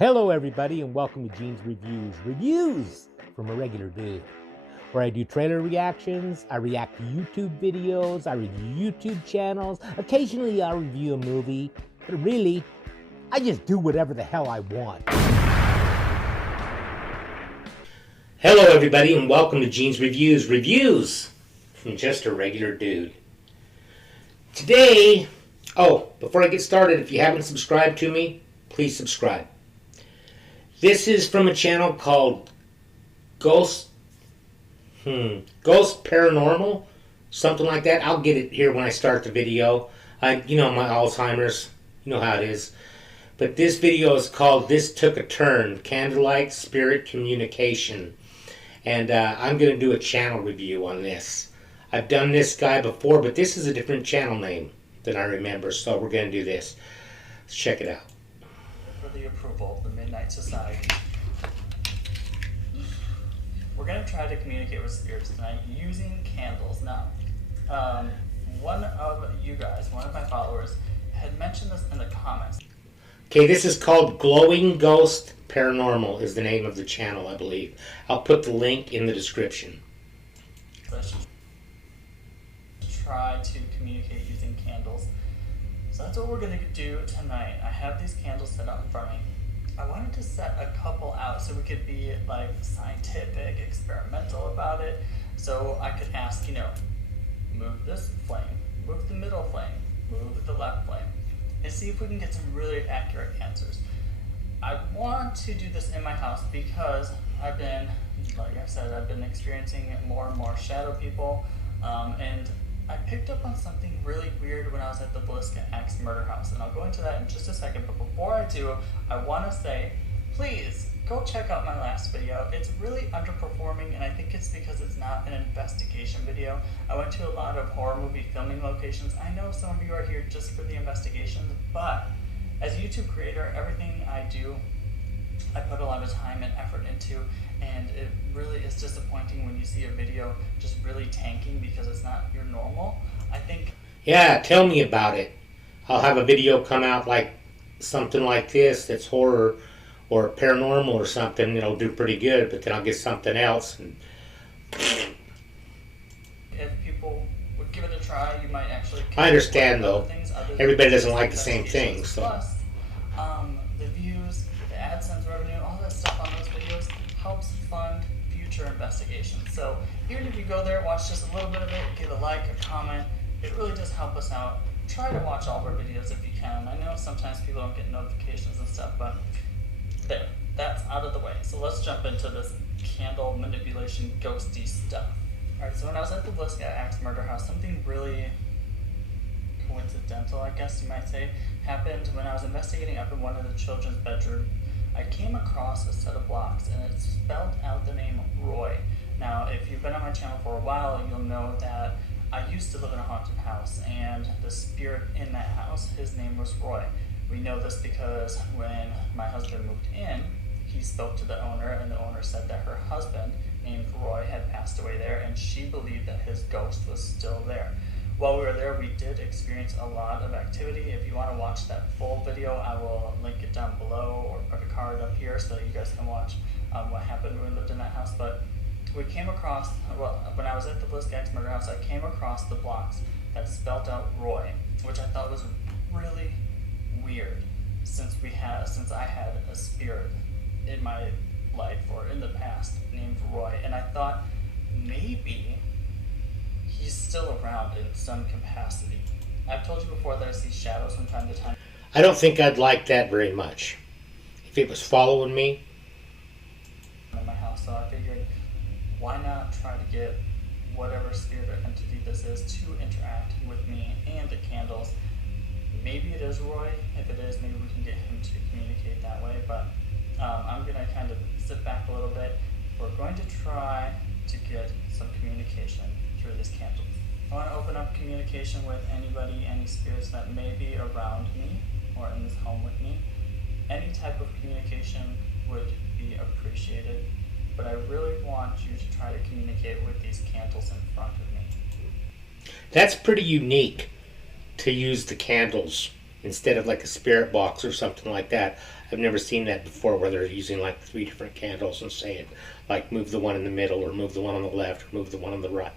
Hello everybody and welcome to Gene's Reviews. Reviews from a regular dude. Where I do trailer reactions, I react to YouTube videos, I review YouTube channels, occasionally I'll review a movie, but really, I just do whatever the hell I want. Hello everybody and welcome to Gene's Reviews. Reviews from just a regular dude. Today, before I get started, if you haven't subscribed to me, please subscribe. This is from a channel called Ghost Paranormal, something like that. I'll get it here when I start the video. My Alzheimer's, you know how it is. But this video is called This Took a Turn, Candlelight Spirit Communication. And I'm going to do a channel review on this. I've done this guy before, but this is a different channel name than I remember, so we're going to do this. Let's check it out. For the approval of the Midnight Society. We're going to try to communicate with spirits tonight using candles. Now, one of you guys, one of my followers, had mentioned this in the comments. Okay, this is called Glowing Ghost Paranormal is the name of the channel, I believe. I'll put the link in the description. Let's try to communicate using candles. So that's what we're going to do tonight. I have these candles set out in front of me. I wanted to set a couple out so we could be like scientific, experimental about it. So I could ask, move this flame, move the middle flame, move the left flame, and see if we can get some really accurate answers. I want to do this in my house because I've been experiencing more and more shadow people, and I picked up on something really weird when I was at the Bliska Axe murder house, and I'll go into that in just a second, but before I do, I want to say, please, go check out my last video. It's really underperforming, and I think it's because it's not an investigation video. I went to a lot of horror movie filming locations. I know some of you are here just for the investigations, but as a YouTube creator, everything I do, I put a lot of time and effort into, and it really is disappointing when you see a video just really tanking because it's not your normal. I think... Yeah, tell me about it. I'll have a video come out like something like this that's horror or paranormal or something. It'll do pretty good, but then I'll get something else. And if people would give it a try, you might actually... I understand, though. Everybody doesn't like the same thing, so... Plus, the views, the AdSense revenue, all that stuff on those videos helps fund future investigations. So even if you go there, watch just a little bit of it, give a like, a comment, it really does help us out. Try to watch all of our videos if you can. I know sometimes people don't get notifications and stuff, but there, that's out of the way. So let's jump into this candle manipulation ghosty stuff. Alright, so when I was at the Bliska Axe murder house, something really coincidental, I guess you might say, happened when I was investigating up in one of the children's bedroom. I came across a set of blocks and it spelled out the name Roy. Now, if you've been on my channel for a while, you'll know that I used to live in a haunted house, and the spirit in that house, his name was Roy. We know this because when my husband moved in, he spoke to the owner, and the owner said that her husband, named Roy, had passed away there, and she believed that his ghost was still there. While we were there, we did experience a lot of activity. If you want to watch that full video, I will link it down below or put a card up here so that you guys can watch what happened when we lived in that house. But we came across, when I was at the Bliska Axe murder house, I came across the blocks that spelled out Roy, which I thought was really weird since I had a spirit in my life or in the past named Roy, and I thought maybe he's still around in some capacity. I've told you before that I see shadows from time to time. I don't think I'd like that very much. If it was following me. In my house, so I figured, why not try to get whatever spirit or entity this is to interact with me and the candles. Maybe it is Roy. If it is, maybe we can get him to communicate that way, but I'm going to kind of sit back a little bit. We're going to try to get some communication through these candles. I want to open up communication with anybody, any spirits that may be around me or in this home with me. Any type of communication would be appreciated, but I really want you to try to communicate with these candles in front of me. That's pretty unique to use the candles instead of like a spirit box or something like that. I've never seen that before where they're using like 3 different candles and saying like move the one in the middle or move the one on the left or move the one on the right.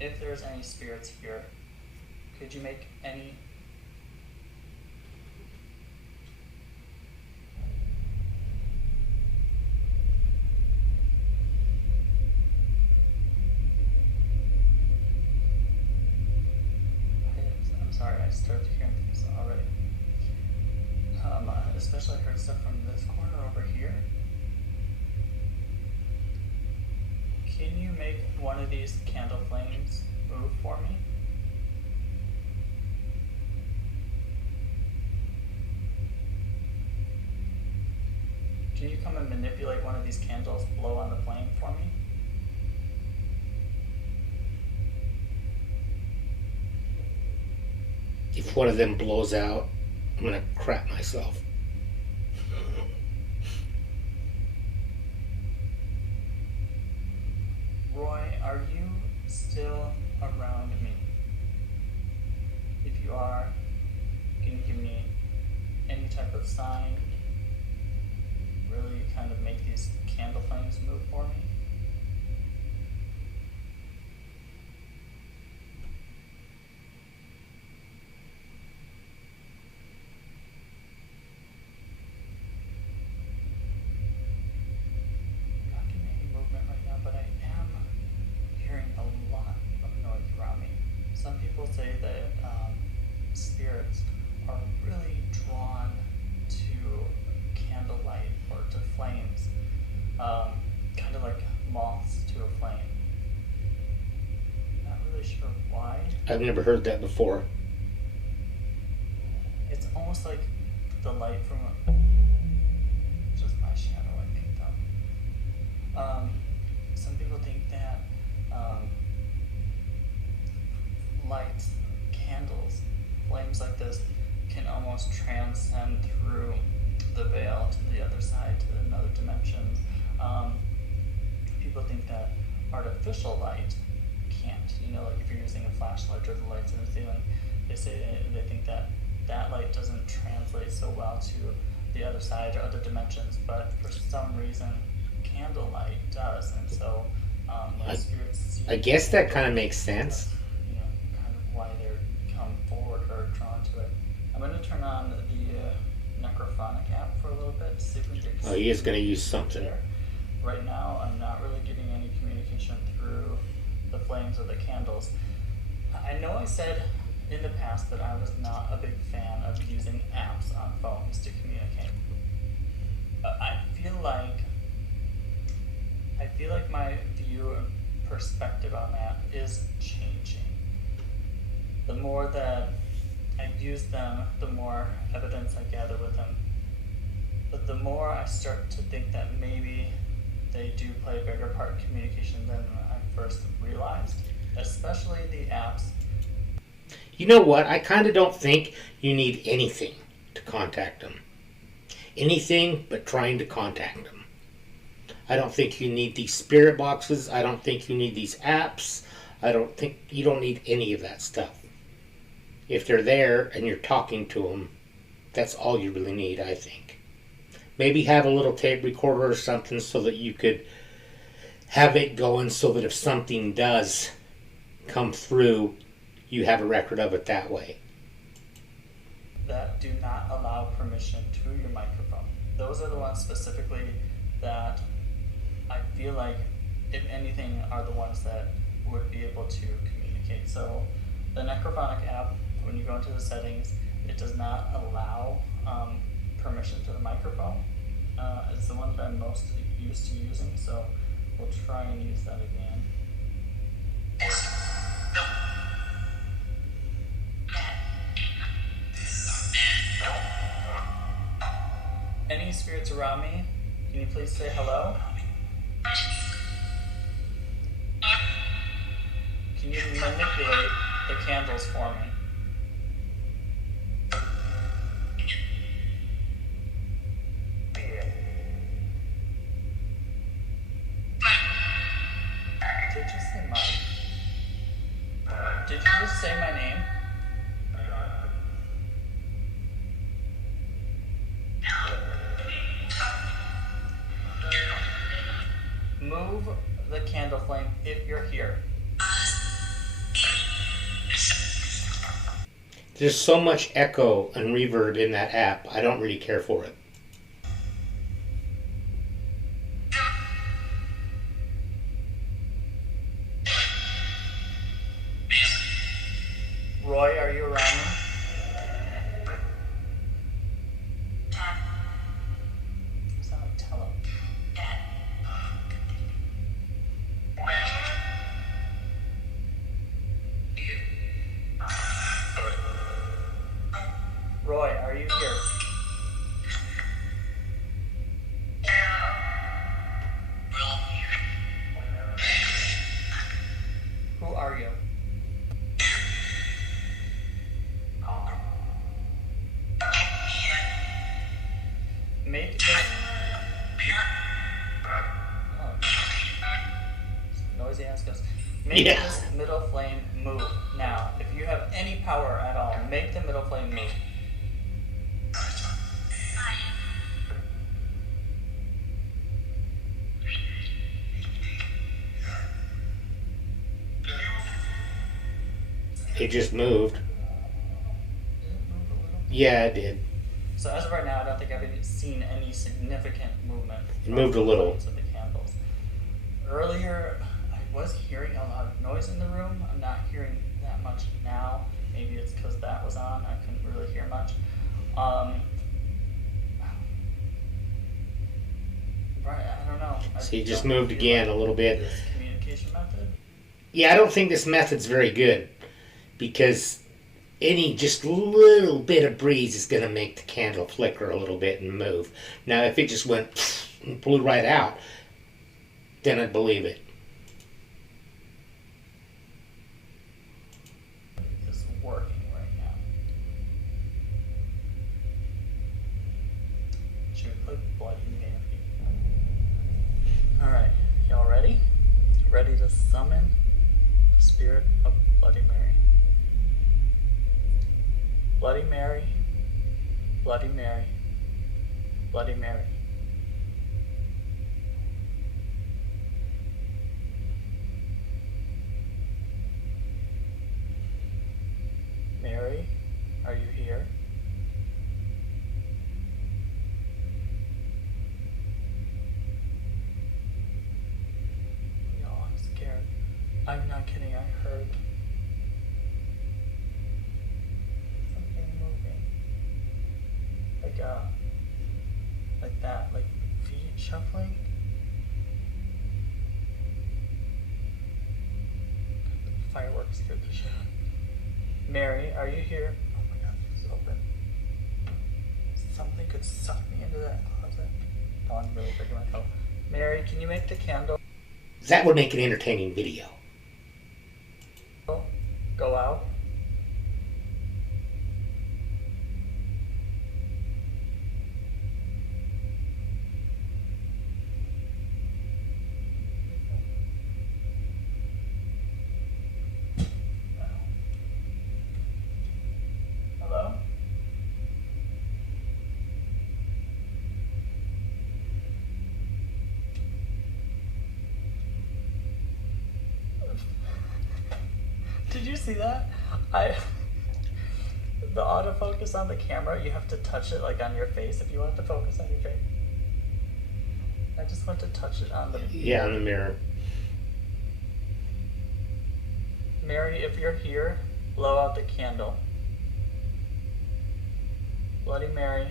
If there's any spirits here, could you make any I'm sorry, I started hearing things already. Especially I heard stuff from this corner over here. Can you make one of these candle flames move for me? Can you come and manipulate one of these candles, blow on the flame for me? If one of them blows out, I'm gonna crap myself. Roy, are you still around me? If you are, can you give me any type of sign? Really kind of make these candle flames move for me? I'm not getting any movement right now, but I am hearing a lot of noise around me. Some people say that spirits are really drawn to candlelight or to flames, kind of like moths to a flame. Not really sure why. I've never heard that before. It's almost like the light from just my shadow I picked up. Some people think that lights, candles, flames like this can almost transcend through the veil to the other side, to another dimension. People think that artificial light can't. Like if you're using a flashlight or the lights in the ceiling, they think that that light doesn't translate so well to the other side or other dimensions, but for some reason, candlelight does, and so when spirits see I guess that kind of makes sense. Kind of why they come forward or drawn to it. I'm going to turn on the Necrophonic app for a little bit to see if we can get. Oh, he is going to use something. There. Right now, I'm not really getting any communication through the flames or the candles. I know I said in the past that I was not a big fan of using apps on phones to communicate. I feel like my view and perspective on that is changing. The more that I use them, the more evidence I gather with them. But the more I start to think that maybe they do play a bigger part in communication than I first realized, especially the apps. You know what? I kind of don't think you need anything to contact them. Anything but trying to contact them. I don't think you need these spirit boxes. I don't think you need these apps. I don't think you don't need any of that stuff. If they're there and you're talking to them, that's all you really need, I think. Maybe have a little tape recorder or something so that you could have it going so that if something does come through, you have a record of it that way. That do not allow permission to your microphone. Those are the ones specifically that I feel like, if anything, are the ones that would be able to communicate. So the Necrophonic app, when you go into the settings, it does not allow permission to the microphone. It's the one that I'm most used to using, so we'll try and use that again. Any spirits around me, can you please say hello? Can you manipulate the candles for me? Did you say Mike? candle flame if you're here. There's so much echo and reverb in that app. I don't really care for it. Roy, are you around me? Sound like Tello. Roy, are you here? Who are you? Make this noisy ass ghost. Make this middle flame move now. If you have any power at all, make the middle flame move. It just moved. Did it move a little? Yeah, it did. So as of right now, I don't think I've seen any significant movement. It moved a little. Of the candles. Earlier, I was hearing a lot of noise in the room. I'm not hearing that much now. Maybe it's because that was on. I couldn't really hear much. Right, I don't know. So you just moved again a little bit. This communication method. Yeah, I don't think this method's very good because any just little bit of breeze is going to make the candle flicker a little bit and move. Now, if it just went and blew right out, then I'd believe it. Is working right now. Should we put Bloody Mary? Alright, y'all ready? Ready to summon the spirit of Bloody Mary. Bloody Mary, Bloody Mary, Bloody Mary. Mary, are you here? Y'all, I'm scared. I'm not kidding, I heard something moving. Like that, like feet shuffling. Fireworks scared the shit out of me. Mary, are you here? Oh my god, it's open. Something could suck me into that closet. Oh, I'm really breaking my toe. Mary, can you make the candle That would make an entertaining video. go out? Hello? Did you see that? The autofocus on the camera, you have to touch it like on your face if you want it to focus on your face. I just want to touch it on the Yeah, on the mirror. Mary, if you're here, blow out the candle. Bloody Mary,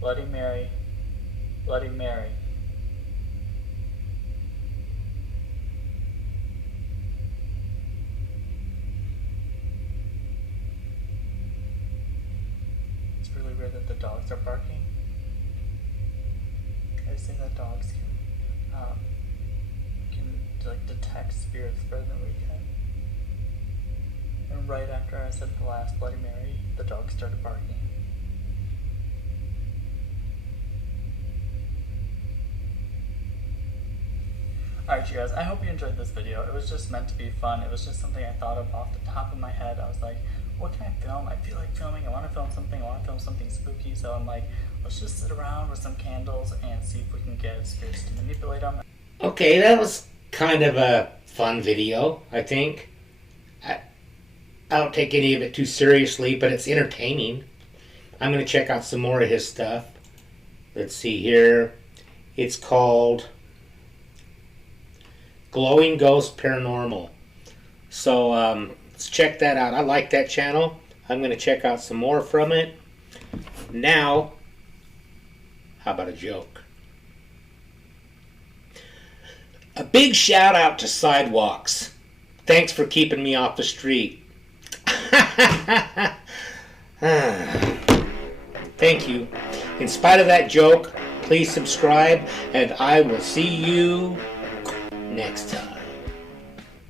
Bloody Mary, Bloody Mary. It's really weird that the dogs are barking. I say that dogs can like detect spirits better than we can. And right after I said the last Bloody Mary, the dog started barking. Alright you guys, I hope you enjoyed this video. It was just meant to be fun. It was just something I thought of off the top of my head. I was like, what can I film? I feel like filming. I want to film something spooky. So I'm like, let's just sit around with some candles and see if we can get spirits to manipulate them. Okay, that was kind of a fun video, I think. I don't take any of it too seriously, but it's entertaining. I'm going to check out some more of his stuff. Let's see here. It's called Glowing Ghost Paranormal. So let's check that out. I like that channel. I'm going to check out some more from it. Now, how about a joke? A big shout out to Sidewalks. Thanks for keeping me off the street. Thank you. In spite of that joke, please subscribe, and I will see you next time.